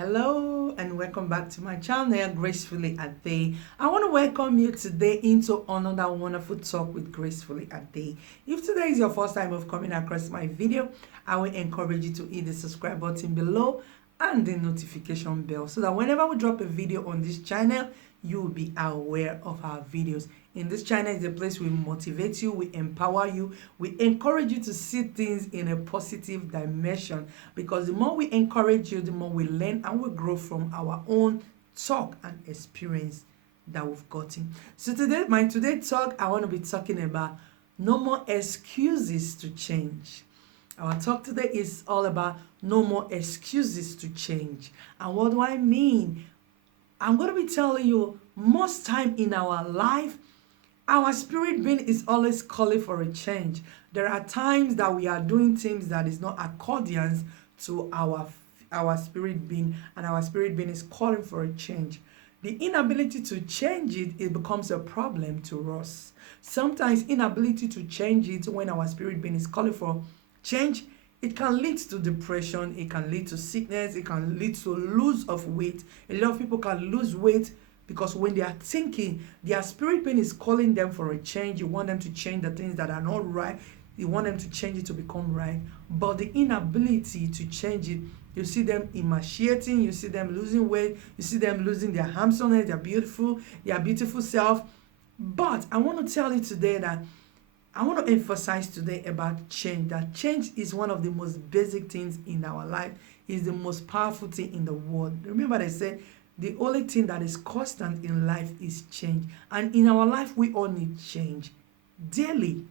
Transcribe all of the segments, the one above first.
Hello and welcome back to my channel, Gracefully Ade. I want to welcome you today into another wonderful talk with Gracefully Ade. If today is your first time of coming across my video, I will encourage you to hit the subscribe button below and the notification bell so that whenever we drop a video on this channel, you will be aware of our videos. In this channel is a place we motivate you, we empower you, we encourage you to see things in a positive dimension, because the more we encourage you, the more we learn and we grow from our own talk and experience that we've gotten. So today, my today talk, I want to be talking about no more excuses to change. Our talk today is all about no more excuses to change. And what do I mean? I'm going to be telling you, most time in our life, our spirit being is always calling for a change. There are times that we are doing things that is not accordance to our spirit being, and our spirit being is calling for a change. The inability to change it, it becomes a problem to us. Sometimes inability to change it when our spirit being is calling for change, it can lead to depression, it can lead to sickness, it can lead to lose of weight. A lot of people can lose weight because when they are thinking, their spirit being is calling them for a change. You want them to change the things that are not right. You want them to change it to become right. But the inability to change it, you see them emaciating, you see them losing weight, you see them losing their handsomeness, their beautiful self. But I want to tell you today that I want to emphasize today about change, that change is one of the most basic things in our life, is the most powerful thing in the world. Remember they said the only thing that is constant in life is change. And in our life, we all need change daily.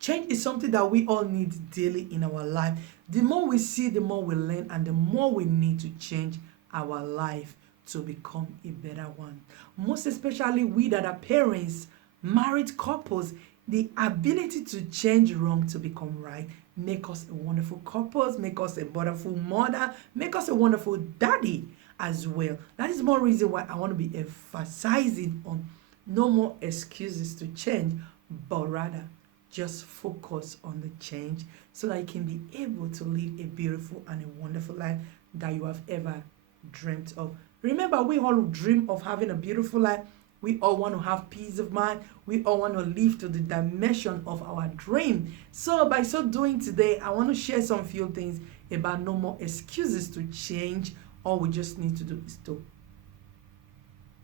Change is something that we all need daily in our life. The more we see, the more we learn, and the more we need to change our life to become a better one. Most especially we that are parents, married couples, the ability to change wrong to become right make us a wonderful couple, make us a wonderful mother, make us a wonderful daddy as well. That is more reason why I want to be emphasizing on no more excuses to change, but rather just focus on the change so that you can be able to live a beautiful and a wonderful life that you have ever dreamt of. Remember, we all dream of having a beautiful life. We all want to have peace of mind. We all want to live to the dimension of our dream. So by so doing today, I want to share some few things about no more excuses to change. All we just need to do is to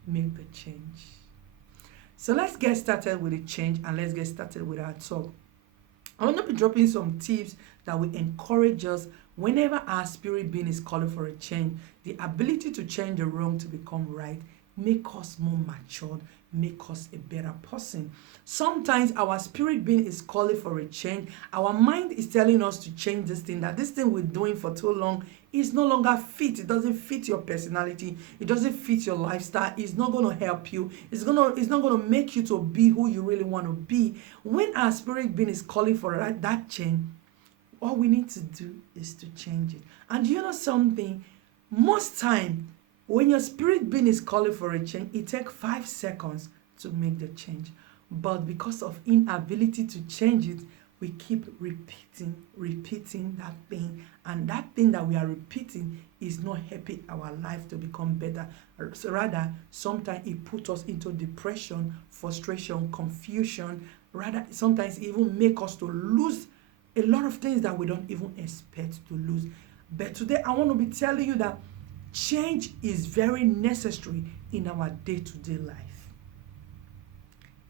make the change. So let's get started with the change and let's get started with our talk. I want to be dropping some tips that will encourage us whenever our spirit being is calling for a change. The ability to change the wrong to become right, make us more matured, make us a better person. Sometimes our spirit being is calling for a change. Our mind is telling us to change this thing, that this thing we're doing for too long is no longer fit. It doesn't fit your personality. It doesn't fit your lifestyle. It's not going to help you. It's not going to make you to be who you really want to be. When our spirit being is calling for that change, all we need to do is to change it. And you know something? Most time, when your spirit being is calling for a change, it takes 5 seconds to make the change. But because of inability to change it, we keep repeating that thing. And that thing that we are repeating is not helping our life to become better. So rather, sometimes it puts us into depression, frustration, confusion. Rather, sometimes even make us to lose a lot of things that we don't even expect to lose. But today, I want to be telling you that change is very necessary in our day-to-day life.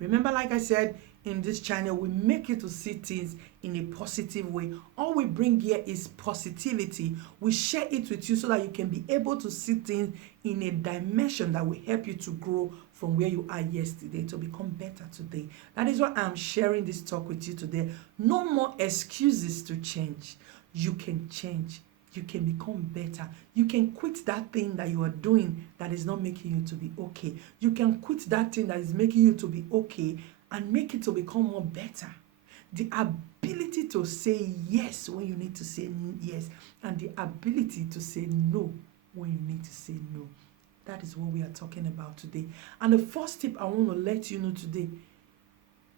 Remember, like I said, in this channel, we make you to see things in a positive way. All we bring here is positivity. We share it with you so that you can be able to see things in a dimension that will help you to grow from where you are yesterday to become better today. That is why I'm sharing this talk with you today. No more excuses to change. You can change. You can become better. You can quit that thing that you are doing that is not making you to be okay. You can quit that thing that is making you to be okay and make it to become more better. The ability to say yes when you need to say yes, and the ability to say no when you need to say no. That is what we are talking about today. And the first tip I want to let you know today,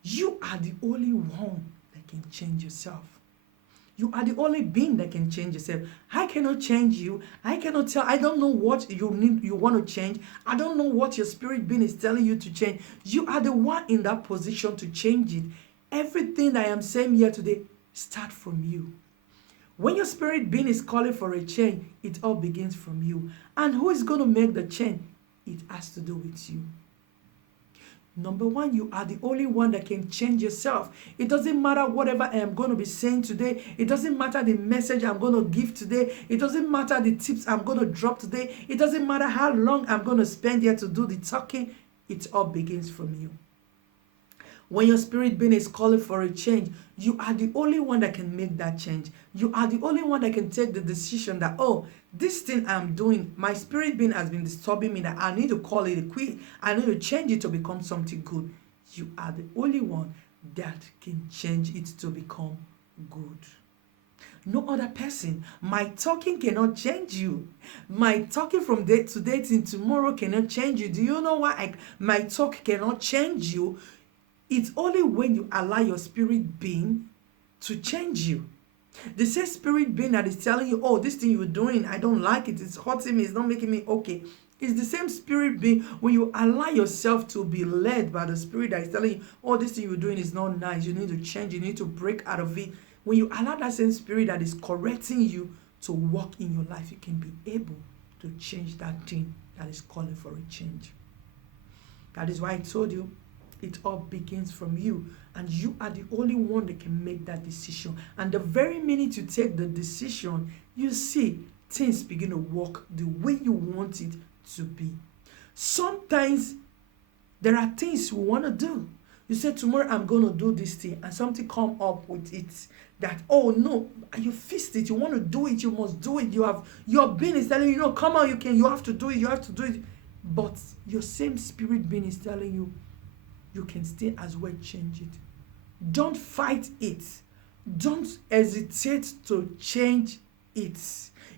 you are the only one that can change yourself. You are the only being that can change yourself. I cannot change you. I cannot tell. I don't know what you want to change. I don't know what your spirit being is telling you to change. You are the one in that position to change it. Everything I am saying here today start from you. When your spirit being is calling for a change, it all begins from you. And who is going to make the change? It has to do with you. Number one, you are the only one that can change yourself. It doesn't matter whatever I am going to be saying today. It doesn't matter the message I'm going to give today. It doesn't matter the tips I'm going to drop today. It doesn't matter how long I'm going to spend here to do the talking. It all begins from you. When your spirit being is calling for a change, you are the only one that can make that change. You are the only one that can take the decision that, oh, this thing I'm doing, my spirit being has been disturbing me, that I need to call it a quit. I need to change it to become something good. You are the only one that can change it to become good. No other person. My talking cannot change you. My talking from day to day till tomorrow cannot change you. Do you know why my talk cannot change you? It's only when you allow your spirit being to change you. The same spirit being that is telling you, oh, this thing you're doing, I don't like it, it's hurting me, it's not making me okay. It's the same spirit being when you allow yourself to be led by the spirit that is telling you, oh, this thing you're doing is not nice, you need to change, you need to break out of it. When you allow that same spirit that is correcting you to walk in your life, you can be able to change that thing that is calling for a change. That is why I told you, it all begins from you, and you are the only one that can make that decision. And the very minute you take the decision, you see things begin to work the way you want it to be. Sometimes there are things you want to do. You say, tomorrow I'm going to do this thing, and something come up with it that, oh no, you fixed it, you want to do it, you must do it. You have your being is telling you, no, come on, you have to do it, you have to do it. But your same spirit being is telling you, you can still as well change it. Don't fight it. Don't hesitate to change it.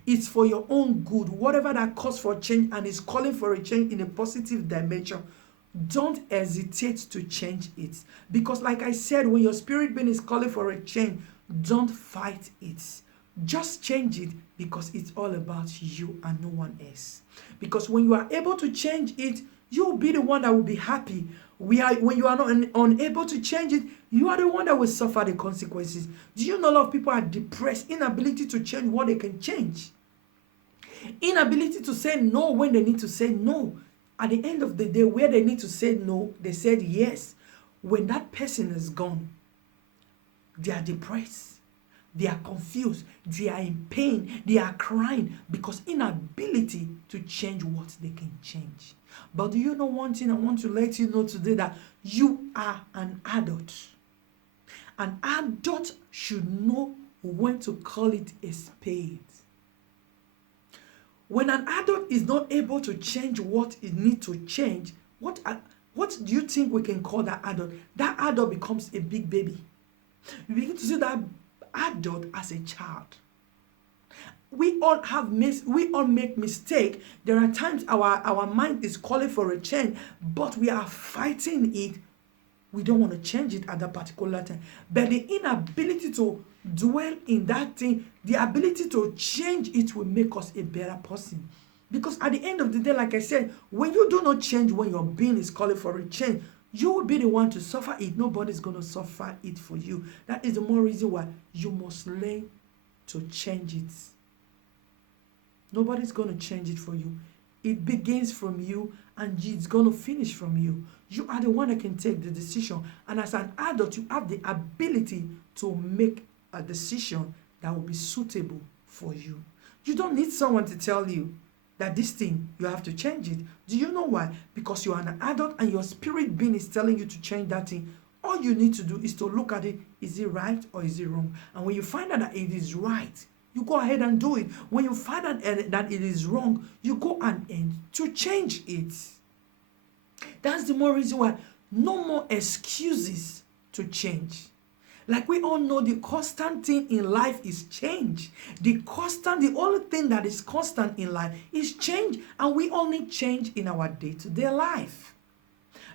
It's for your own good. Whatever that calls for change and is calling for a change in a positive dimension, don't hesitate to change it. Because like I said, when your spirit being is calling for a change, don't fight it. Just change it, because it's all about you and no one else. Because when you are able to change it, you'll be the one that will be happy. When you are not unable to change it, you are the one that will suffer the consequences. Do you know a lot of people are depressed, inability to change what they can change? Inability to say no when they need to say no. At the end of the day, where they need to say no, they said yes. When that person is gone, they are depressed. They are confused. They are in pain. They are crying because inability to change what they can change. But do you know one thing I want to let you know today? That you are an adult. An adult should know when to call it a spade. When an adult is not able to change what it needs to change, what do you think we can call that adult? That adult becomes a big baby. You begin to see that adult as a child. We all make mistakes. There are times our mind is calling for a change, but we are fighting it. We don't want to change it at that particular time. But the inability to dwell in that thing, the ability to change it will make us a better person. Because at the end of the day, like I said, when you do not change when your being is calling for a change, you will be the one to suffer it. Nobody's going to suffer it for you. That is the more reason why you must learn to change it. Nobody's going to change it for you. It begins from you and it's going to finish from you. You are the one that can take the decision. And as an adult, you have the ability to make a decision that will be suitable for you. You don't need someone to tell you that this thing, you have to change it. Do you know why? Because you are an adult and your spirit being is telling you to change that thing. All you need to do is to look at it. Is it right or is it wrong? And when you find out that it is right, you go ahead and do it. When you find out that it is wrong, you go and to change it. That's the more reason why no more excuses to change. Like we all know, the constant thing in life is change. The only thing that is constant in life is change. And we all need change in our day-to-day life.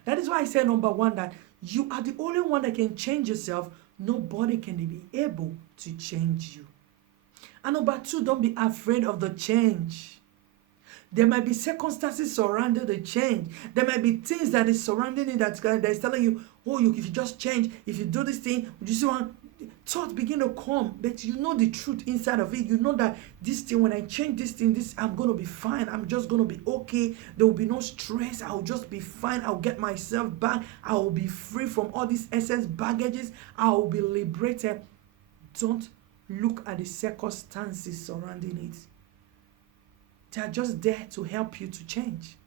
That is why I said, number one, that you are the only one that can change yourself. nobody can be able to change you. And number two, don't be afraid of the change. There might be circumstances surrounding the change. There might be things that is surrounding it that is telling you, oh, if you just change, if you do this thing, you see one thought begin to come, but you know the truth inside of it. You know that this thing, when I change this thing, I'm going to be fine. I'm just going to be okay. There will be no stress. I'll just be fine. I'll get myself back. I will be free from all these excess baggages. I will be liberated. Don't look at the circumstances surrounding it. They are just there to help you to change.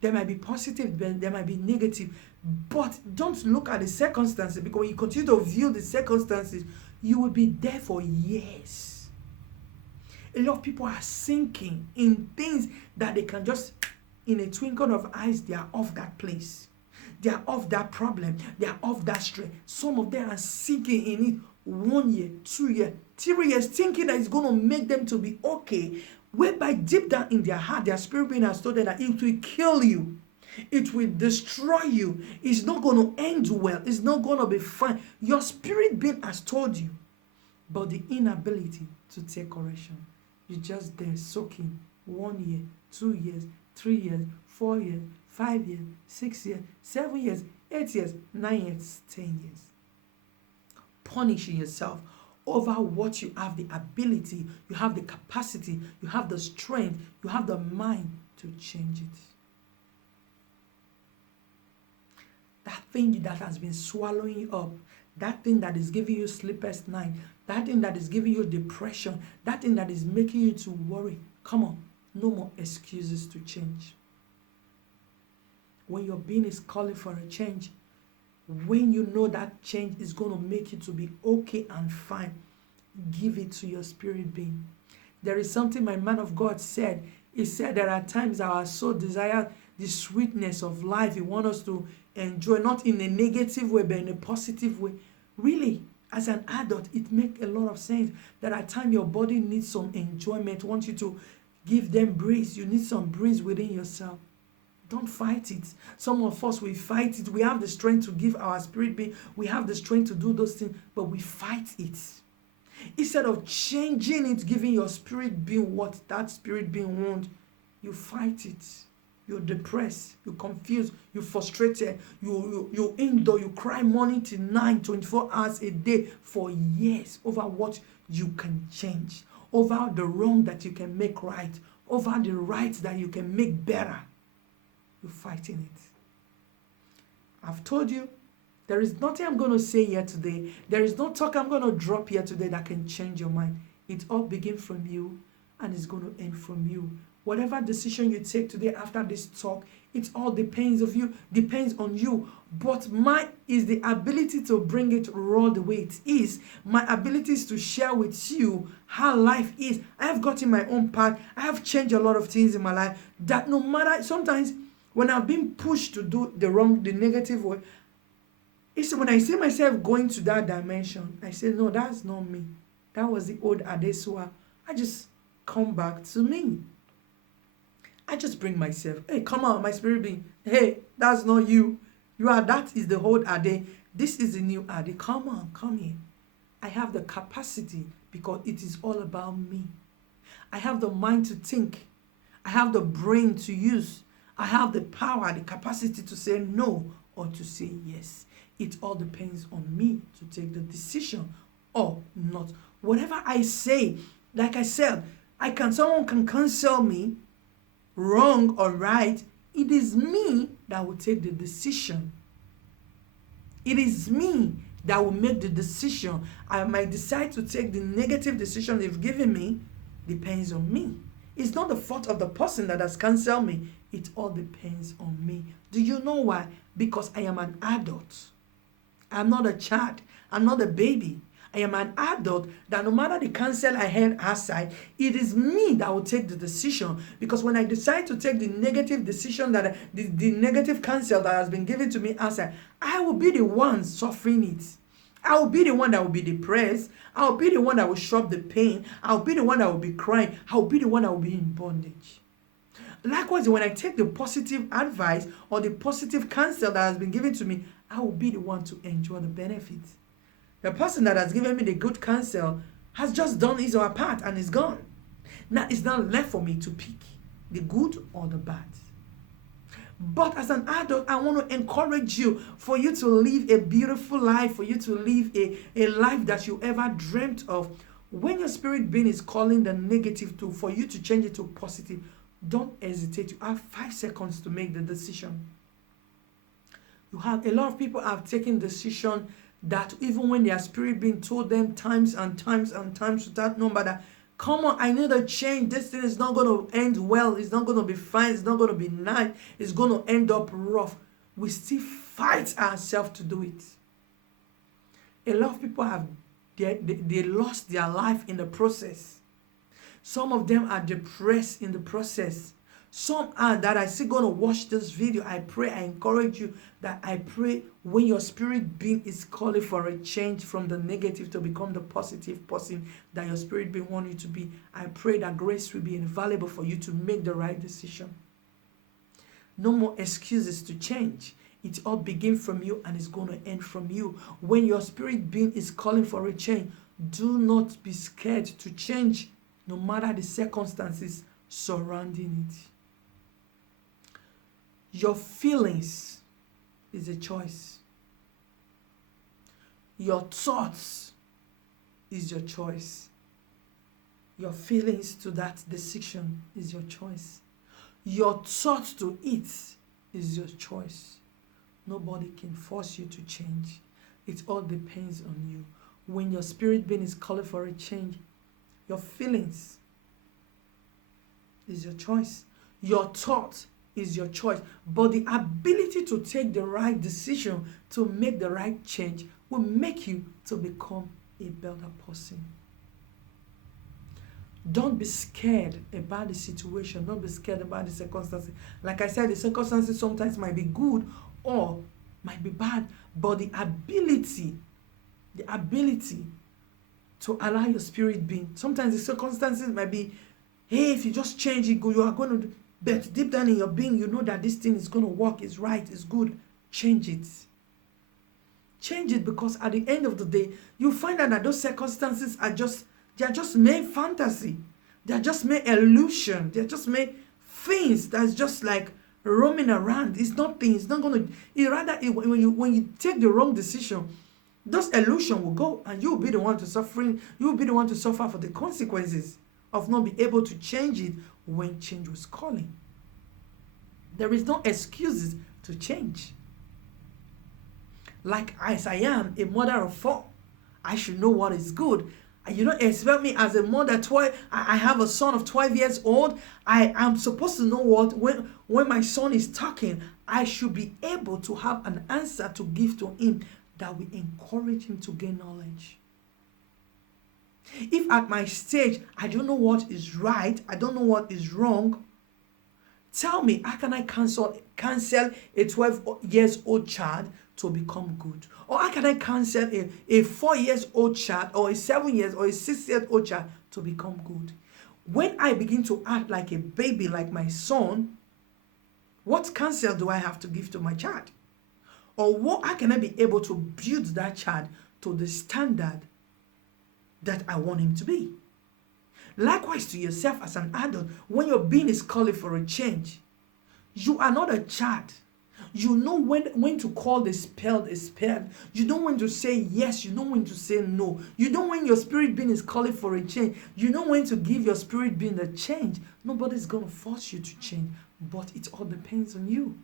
There might be positive, there might be negative, but don't look at the circumstances, because when you continue to view the circumstances, you will be there for years. A lot of people are sinking in things that they can just, in a twinkle of eyes, they are off that place. They are off that problem. They are off that stress. Some of them are sinking in it 1 year, 2 years, 3 years, thinking that it's going to make them to be okay. Whereby deep down in their heart, their spirit being has told them that it will kill you. It will destroy you. It's not going to end well. It's not going to be fine. Your spirit being has told you. But the inability to take correction. You're just there soaking 1 year, 2 years, 3 years, 4 years, 5 years, 6 years, 7 years, 8 years, 9 years, 10 years. Punishing yourself over what you have the ability, you have the capacity, you have the strength, you have the mind to change it. That thing that has been swallowing you up, that thing that is giving you sleepless night, that thing that is giving you depression, that thing that is making you to worry. Come on, no more excuses to change. When your being is calling for a change, when you know that change is going to make you to be okay and fine, give it to your spirit being. There is something my man of God said. He said there are times our soul desire the sweetness of life. He wants us to enjoy, not in a negative way, but in a positive way. Really, as an adult, it makes a lot of sense that at times your body needs some enjoyment, wants you to give them breeze. You need some breeze within yourself. Don't fight it. Some of us, we fight it. We have the strength to give our spirit being. We have the strength to do those things, but we fight it. Instead of changing it, giving your spirit being what that spirit being wants, you fight it. You're depressed, you're confused, you're frustrated, you're indoor, you cry morning to night, 24 hours a day for years over what you can change, over the wrong that you can make right, over the right that you can make better. You're fighting it. I've told you, there is nothing I'm going to say here today. There is no talk I'm going to drop here today that can change your mind. It all begins from you and it's going to end from you. Whatever decision you take today after this talk, it all depends on you. But mine is the ability to bring it raw the way it is. My ability is to share with you how life is. I have gotten my own path. I have changed a lot of things in my life that no matter, sometimes when I've been pushed to do the wrong, the negative way, it's when I see myself going to that dimension, I say, no, that's not me. That was the old Adesua. I just come back to me. I just bring myself. Hey, come on, my spirit being. Hey, that's not you. That is the old Ade. This is the new Ade. Come on, come here. I have the capacity because it is all about me. I have the mind to think. I have the brain to use. I have the power, the capacity to say no or to say yes. It all depends on me to take the decision or not. Whatever I say, like I said, someone can cancel me, wrong or right. It is me that will take the decision. It is me that will make the decision. I might decide to take the negative decision they've given me. Depends on me. It's not the fault of the person that has canceled me. It all depends on me. Do you know why? Because I am an adult. I'm not a child. I'm not a baby. I am an adult that no matter the counsel I had outside, it is me that will take the decision. Because when I decide to take the negative decision, that the negative counsel that has been given to me outside, I will be the one suffering it. I will be the one that will be depressed. I will be the one that will show up the pain. I will be the one that will be crying. I will be the one that will be in bondage. Likewise, when I take the positive advice or the positive counsel that has been given to me, I will be the one to enjoy the benefits. The person that has given me the good counsel has just done his or her part and is gone. Now it's not left for me to pick the good or the bad. But as an adult, I want to encourage you for you to live a beautiful life, for you to live a life that you ever dreamt of. When your spirit being is calling the negative to, for you to change it to positive, don't hesitate. You have 5 seconds to make the decision. You have a lot of people have taken decision that even when their spirit being told them times and times and times without number that, come on, I need a change. This thing is not going to end well. It's not going to be fine. It's not going to be nice. It's going to end up rough. We still fight ourselves to do it. A lot of people have they lost their life in the process. Some of them are depressed in the process. Some are that are still going to watch this video. I pray, I encourage you that I pray when your spirit being is calling for a change from the negative to become the positive person that your spirit being wants you to be, I pray that grace will be invaluable for you to make the right decision. No more excuses to change. It all begins from you and it's going to end from you. When your spirit being is calling for a change, do not be scared to change no matter the circumstances surrounding it. Your feelings is a choice. Your thoughts is your choice. Your feelings to that decision is your choice. Your thought to it is your choice. Nobody can force you to change. It all depends on you. When your spirit being is calling for a change, your feelings is your choice. Your thought is your choice. But the ability to take the right decision, to make the right change, will make you to become a better person. Don't be scared about the situation. Don't be scared about the circumstances. Like I said, the circumstances sometimes might be good or might be bad, but the ability to allow your spirit being, sometimes the circumstances might be, hey, if you just change it, you are going to, but deep down in your being, you know that this thing is going to work, it's right, it's good. Change it. Change it, because at the end of the day, you find out that those circumstances are just, they're just made fantasy. They're just made illusion. They're just made things that's just like roaming around. It's nothing. It's not going to, when you take the wrong decision, those illusion will go and you'll be the one to suffering. You'll be the one to suffer for the consequences of not being able to change it when change was calling. There is no excuses to change. Like as I am a mother of 4, I should know what is good. You don't expect me as a mother, I have a son of 12 years old. I am supposed to know what, when my son is talking, I should be able to have an answer to give to him that will encourage him to gain knowledge. If at my stage, I don't know what is right, I don't know what is wrong, tell me, how can I counsel a 12 years old child to become good? Or how can I counsel a 4 years old child or a 7 years or a 6 years old child to become good? When I begin to act like a baby, like my son, what counsel do I have to give to my child? Or how can I be able to build that child to the standard that I want him to be? Likewise to yourself as an adult, when your being is calling for a change, you are not a child. You know when to call the spell a spell. You know when to say yes. You know when to say no. You know when your spirit being is calling for a change. You know when to give your spirit being a change. Nobody's going to force you to change, but it all depends on you.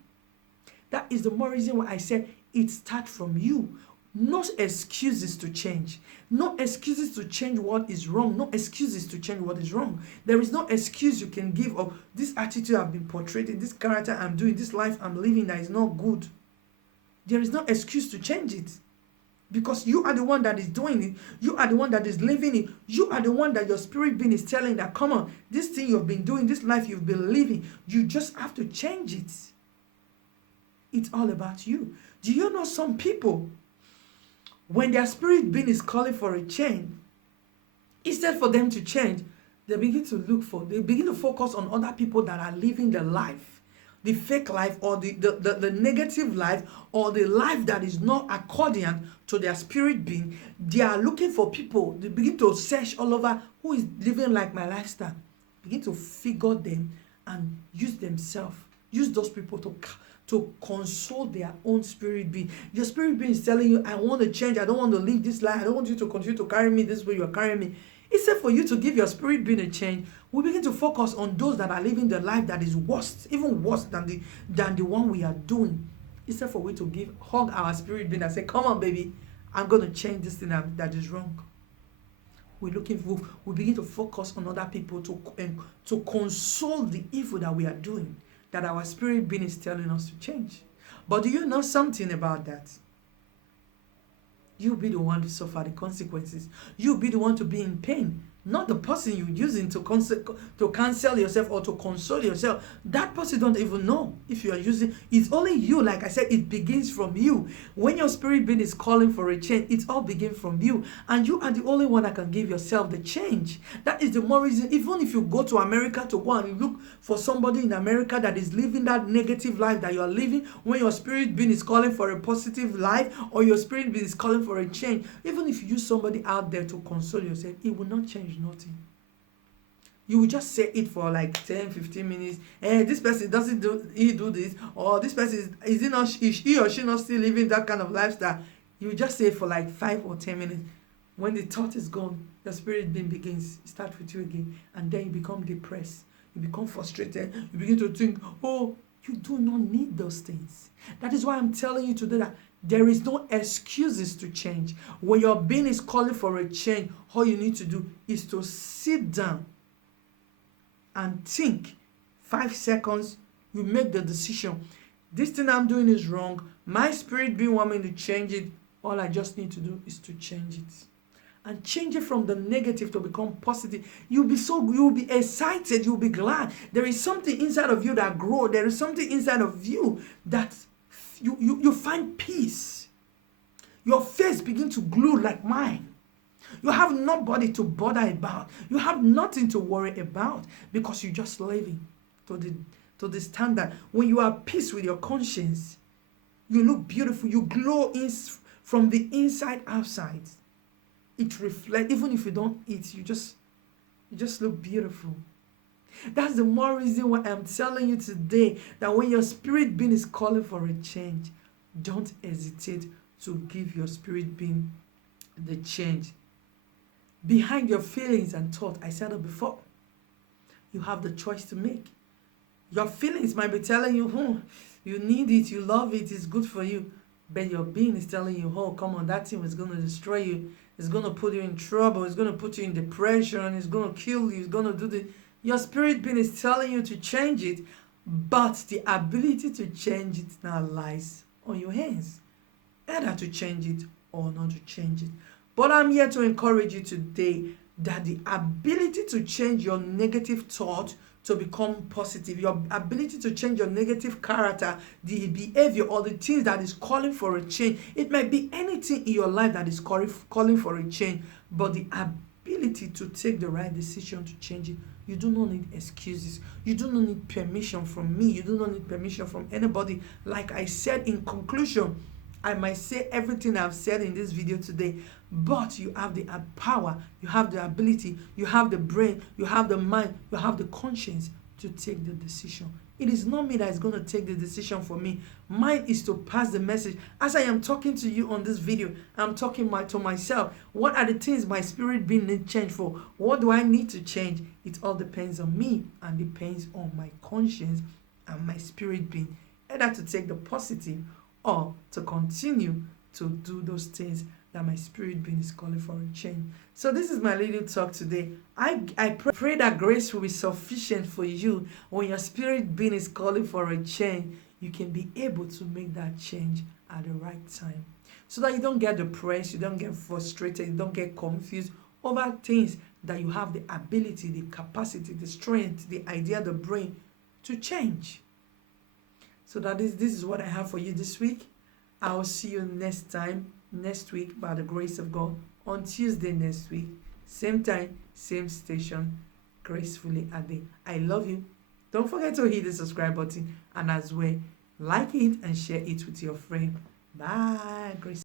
That is the more reason why I said it starts from you. No excuses to change. No excuses to change what is wrong. No excuses to change what is wrong. There is no excuse you can give of this attitude I've been portrayed, this character I'm doing, this life I'm living that is not good. There is no excuse to change it. Because you are the one that is doing it. You are the one that is living it. You are the one that your spirit being is telling that, come on, this thing you've been doing, this life you've been living, you just have to change it. It's all about you. Do you know some people, when their spirit being is calling for a change, instead for them to change, they begin to focus on other people that are living their life the fake life, or the negative life, or the life that is not according to their spirit being. They are looking for people. They begin to search all over, who is living like my lifestyle. Begin to figure them and use themselves, use those people to console their own spirit being. Your spirit being is telling you, I want to change, I don't want to live this life, I don't want you to continue to carry me this way you're carrying me. Instead for you to give your spirit being a change, we begin to focus on those that are living the life that is worse, even worse than the one we are doing. Instead for we to hug our spirit being and say, come on baby, I'm going to change this thing that is wrong. We begin to focus on other people to console the evil that we are doing, that our spirit being is telling us to change. But do you know something about that? You'll be the one to suffer the consequences. You'll be the one to be in pain, not the person you're using to cancel yourself or to console yourself. That person don't even know if you are using. It's only you. Like I said, it begins from you. When your spirit being is calling for a change, it all begins from you, and you are the only one that can give yourself the change. That is the more reason. Even if you go to America to go and look for somebody in America that is living that negative life that you are living, when your spirit being is calling for a positive life, or your spirit being is calling for a change, even if you use somebody out there to console yourself, it will not change nothing. You will just say it for like 10-15 minutes. This person doesn't do this, or this person is he or she not still living that kind of lifestyle. You will just say it for like 5 or 10 minutes. When the thought is gone, the spirit then begins start with you again, and then you become depressed, you become frustrated, you begin to think, oh, you do not need those things. That is why I'm telling you today that there is no excuses to change. When your being is calling for a change, all you need to do is to sit down and think. 5 seconds, you make the decision. This thing I'm doing is wrong. My spirit being wanting me to change it. All I just need to do is to change it. And change it from the negative to become positive. You'll be excited, you'll be glad. There is something inside of you that grows. There is something inside of you that you find peace. Your face begins to glow like mine. You have nobody to bother about. You have nothing to worry about, because you're just living to the standard. When you are at peace with your conscience, you look beautiful. You glow from the inside outside. It reflects. Even if you don't eat, you just look beautiful. That's the more reason why I'm telling you today that when your spirit being is calling for a change, don't hesitate to give your spirit being the change. Behind your feelings and thoughts, I said it before, you have the choice to make. Your feelings might be telling you, you need it, you love it, it's good for you. But your being is telling you, oh, come on, that thing is going to destroy you. It's going to put you in trouble. It's going to put you in depression. It's going to kill you. It's going to do this. Your spirit being is telling you to change it, but the ability to change it now lies on your hands. Either to change it or not to change it. But I'm here to encourage you today that the ability to change your negative thought to become positive, your ability to change your negative character, the behavior, or the things that is calling for a change. It might be anything in your life that is calling for a change, but the ability to take the right decision to change it. You do not need excuses. You do not need permission from me. You do not need permission from anybody. Like I said in conclusion, I might say everything I've said in this video today, but you have the power, you have the ability, you have the brain, you have the mind, you have the conscience to take the decision. It is not me that is going to take the decision for me. Mine is to pass the message. As I am talking to you on this video, I'm talking to myself. What are the things my spirit being need change for? What do I need to change? It all depends on me and depends on my conscience and my spirit being, either to take the positive or to continue to do those things that my spirit being is calling for a change. So this is my little talk today. I pray that grace will be sufficient for you. When your spirit being is calling for a change, you can be able to make that change at the right time, so that you don't get depressed, you don't get frustrated, you don't get confused over things that you have the ability, the capacity, the strength, the idea, the brain to change. So this is what I have for you this week. I will see you next week by the grace of God, on Tuesday next week, same time, same station, Gracefully Ade. I love you. Don't forget to hit the subscribe button and as well like it and share it with your friend. Bye. Grace.